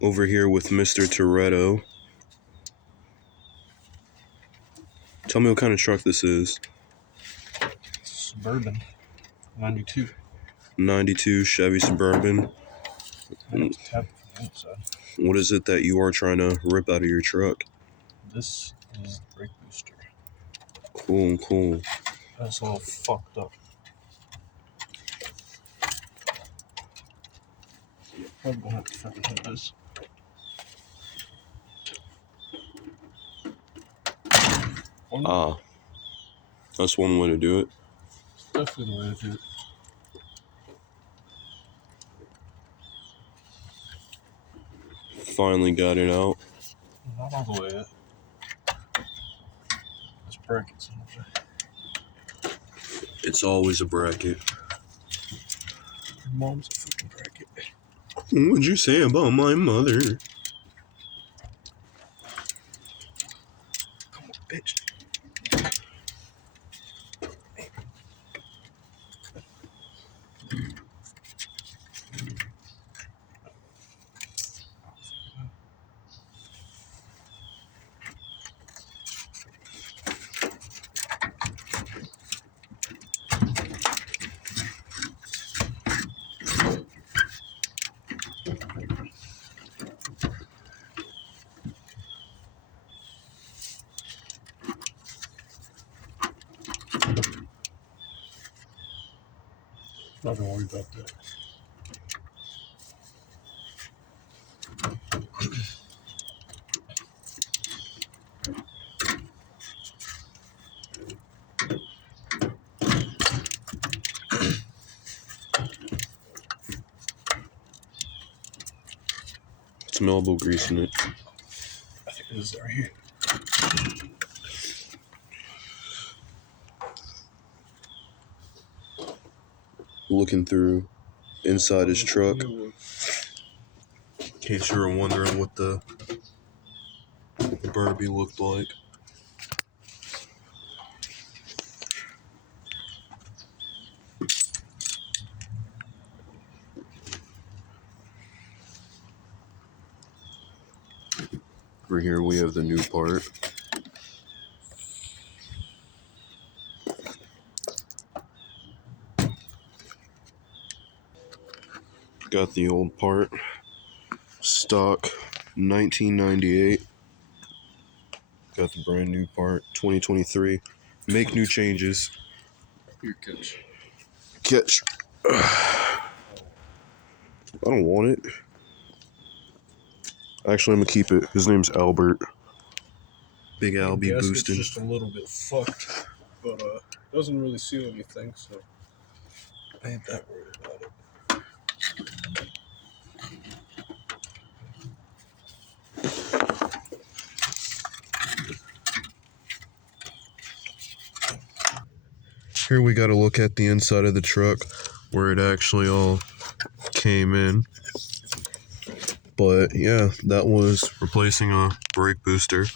Over here with Mr. Toretto. Tell me what kind of truck this is. Suburban, 92. 92 Chevy Suburban. What is it that you are trying to rip out of your truck? This is the brake booster. Cool. That's all fucked up. Probably gonna have to fucking hit this. That's one way to do it. It's definitely the way to do it. Finally got it out. Not all the way yet. There's brackets in there. It's always a bracket. Your mom's a fucking bracket. What'd you say about my mother? Come on, bitch. Not gonna worry about that. Some elbow grease in it. I think it is right here. Looking through inside his truck. In case you were wondering what the Barbie looked like. Over here we have the new part. Got the old part. Stock 1998. Got the brand new part 2023. Make new changes. Here, catch. Catch. I don't want it. Actually, I'm gonna keep it. His name's Albert. Big Al be boosting. It's just a little bit fucked, but doesn't really seal anything, so I ain't that worried about it. Here we got to look at the inside of the truck where it actually all came in. But yeah, that was replacing a brake booster.